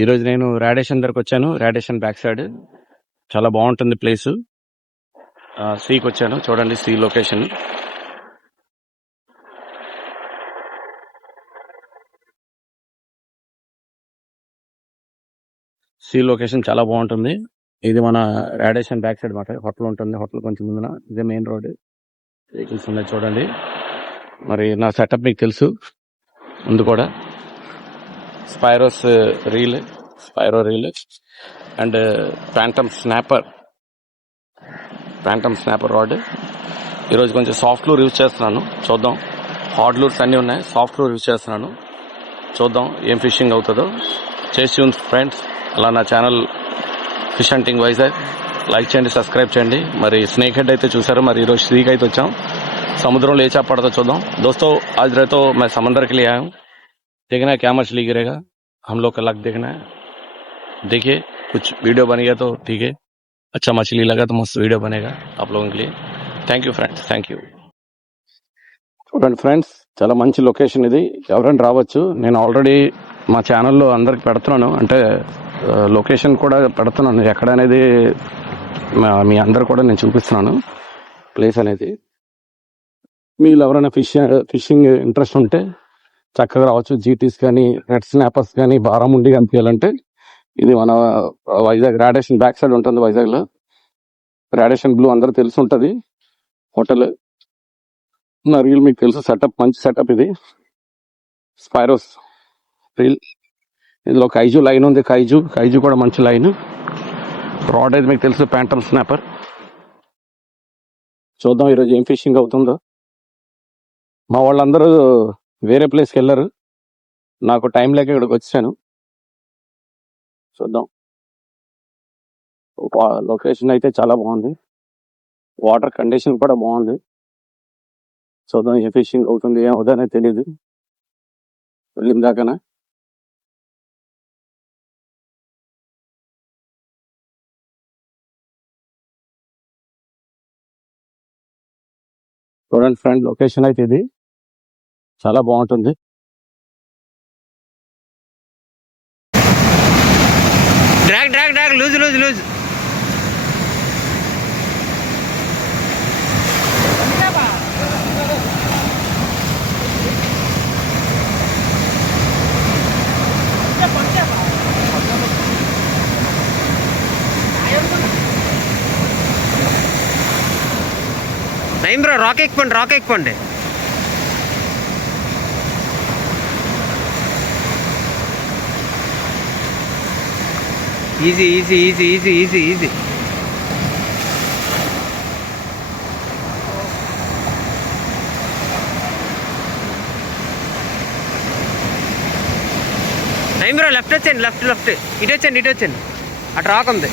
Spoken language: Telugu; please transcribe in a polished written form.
ఈరోజు నేను రాడేషన్ దగ్గరకు వచ్చాను. రాడేషన్ బ్యాక్ సైడ్ చాలా బాగుంటుంది ప్లేస్. సీకి వచ్చాను, చూడండి సీ లొకేషన్. సీ లొకేషన్ చాలా బాగుంటుంది. ఇది మన రాడేషన్ బ్యాక్ సైడ్ మాట. హోటల్ ఉంటుంది, హోటల్ కొంచెం ముందున. ఇదే మెయిన్ రోడ్. వెహికల్స్ ఉన్నాయి చూడండి. మరి నా సెటప్ మీకు తెలుసు. ముందు కూడా స్పైరో reel and phantom snapper rod. ఈరోజు కొంచెం సాఫ్ట్ లూర్ యూజ్ చేస్తున్నాను, చూద్దాం. హార్డ్ లూర్స్ అన్నీ ఉన్నాయి, సాఫ్ట్ లూర్ యూజ్ చేస్తున్నాను, చూద్దాం ఏం ఫిషింగ్ అవుతుందో. చేసి ఫ్రెండ్స్, అలా నా channel fish hunting Vizag like చేయండి, సబ్స్క్రైబ్ చేయండి. మరి స్నేక్ హెడ్ అయితే చూసారు, మరి ఈరోజు శ్రీకి అయితే వచ్చాం. సముద్రంలో ఏ చేప పడతా చూద్దాం. दोस्तों आज रात मैं समंदर के लिए आया हूँ. देखना है क्या मछली गिरेगा, हम लोग का लक देखना है. देखिए कुछ वीडियो बन गया तो ठीक है, अच्छा मछली लगा तो मस्त वीडियो बनेगा आप लोगों के लिए. Thank you friends, thank you. చూడండి ఫ్రెండ్స్, చాలా మంచి లొకేషన్ ఇది. ఎవరైనా రావచ్చు. నేను ఆల్రెడీ మా ఛానల్లో అందరికి పెడుతున్నాను, అంటే లొకేషన్ కూడా పెడుతున్నాను ఎక్కడనేది. మీ అందరు కూడా నేను చూపిస్తున్నాను ప్లేస్ అనేది. మీరు ఎవరైనా ఫిషింగ్ ఇంట్రెస్ట్ ఉంటే చక్కగా రావచ్చు. జీటీస్ కానీ, రెడ్ స్నాపర్స్ కానీ, బారాముండి కనిపించాలంటే ఇది మన వైజాగ్ రాడేషన్ బ్యాక్ సైడ్ ఉంటుంది. వైజాగ్లో రాడేషన్ బ్లూ అందరూ తెలిసి ఉంటుంది హోటల్. నా రీల్ మీకు తెలుసు, సెటప్ మంచి సెటప్ ఇది. స్పైరోస్ రీల్. ఇందులో కైజు లైన్ ఉంది, కైజు కూడా మంచి లైన్. రాడ్ అయితే మీకు తెలుసు, ప్యాంటమ్ స్నాపర్. చూద్దాం ఈరోజు ఏం ఫిషింగ్ అవుతుందో. మా వాళ్ళందరూ వేరే ప్లేస్కి వెళ్ళారు, నాకు టైం లేక ఇక్కడికి వచ్చాను. చూద్దాం. లొకేషన్ అయితే చాలా బాగుంది, వాటర్ కండిషన్ కూడా బాగుంది. చూద్దాం ఏ ఫిషింగ్ అవుతుంది ఏం అవుతుందనే తెలియదు వెళ్ళిన దాకానే. చూడండి ఫ్రెండ్, లొకేషన్ అయితే ఇది చాలా బాగుంటుంది. Drag loose Naeem bro, rock ఎక్కుకోండి. ఈజీ. నైమ్ బ్రో, లెఫ్ట్ వచ్చండి, లెఫ్ట్ ఇటు వచ్చండి. అటు రాక్ ఉంది.